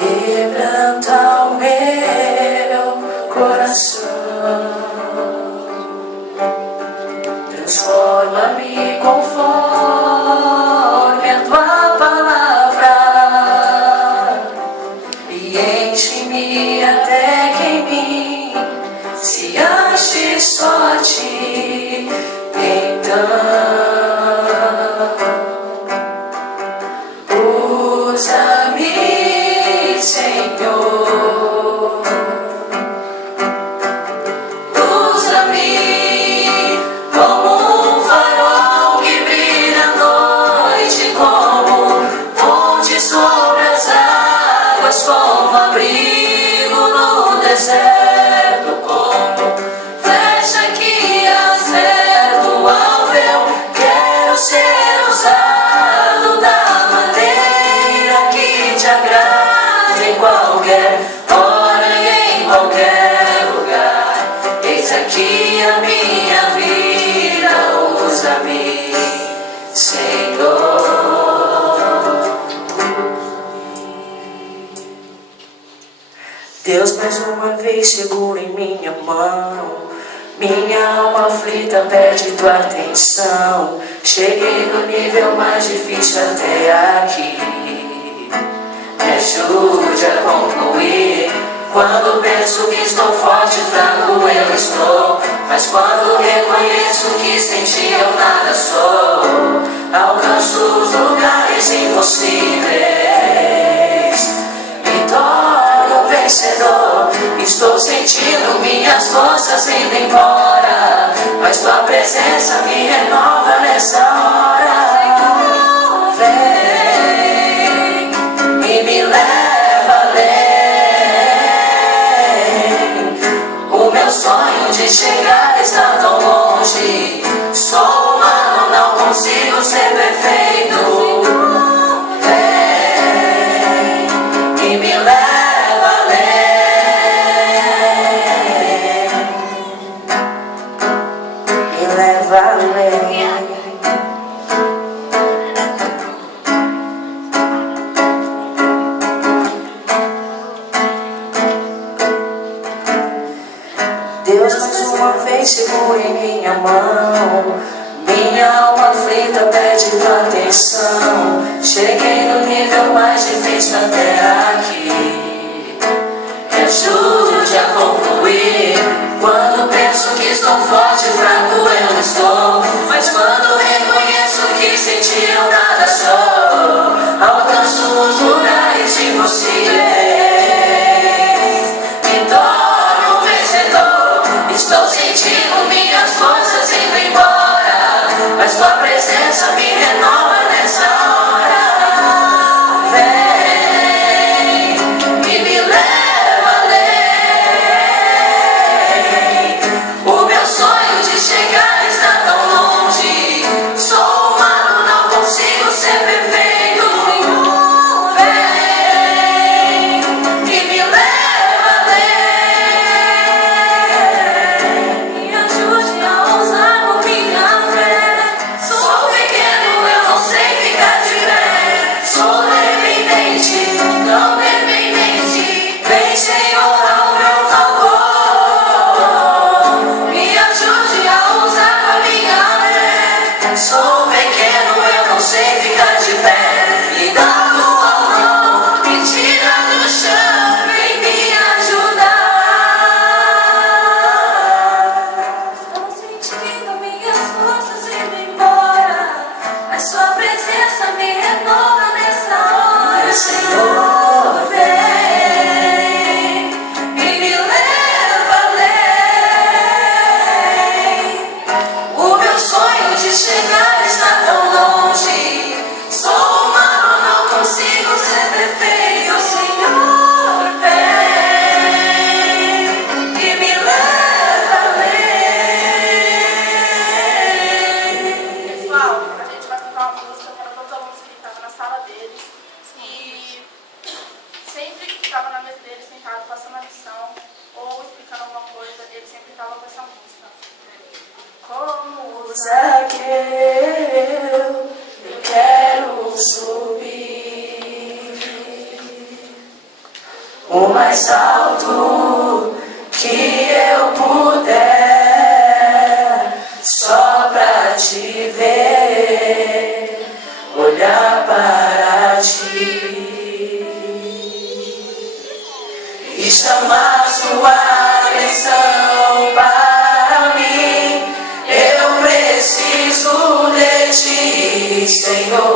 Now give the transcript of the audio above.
quebranta o meu coração, transforma-me conforme a tua palavra e enche-me até que em mim se ache só a ti. Então usa-me, Senhor, usa-me como um farol que brilha à noite, como fonte sobre as águas, como abrigo no deserto, como flecha que acerta o alvo. Eu quero ser usado da maneira que te agrade, em qualquer hora e em qualquer lugar. Eis aqui a minha vida, usa-me, Senhor. Deus, mais uma vez segura em minha mão. Minha alma aflita pede tua atenção. Cheguei no nível mais difícil até aqui. Me ajude a concluir. Quando penso que estou forte, fraco eu estou. Mas quando reconheço que sem ti eu nada sou, alcanço os lugares impossíveis, me torno vencedor. Estou sentindo minhas forças indo embora, mas tua presença me renova nessa hora. Vem e me leva além. O meu sonho de chegar está tão longe. Sou humano, não consigo ser perfeito. Vem e me leva além. Me leva além. Deus, mais uma vez segura em minha mão. Minha alma aflita pede tua atenção. Cheguei no nível mais difícil até aqui. Me ajude a concluir. Quando penso que estou forte, fraco eu estou. Mas quando reconheço que sem ti eu nada sou, alcanço os lugares impossíveis, me torno um vencedor. Estou sentindo minhas forças indo embora, mas tua presença me renova nessa hora. Vem e me leva além. O meu sonho de chegar está tão longe. Sou humano, não consigo ser perfeito. Vem e me leva além. Me ajude a ousar com minha fé. Sou pequeno, eu não sei ficar mais alto que eu puder, só pra te ver, olhar para ti e chamar sua atenção para mim. Eu preciso de ti, Senhor.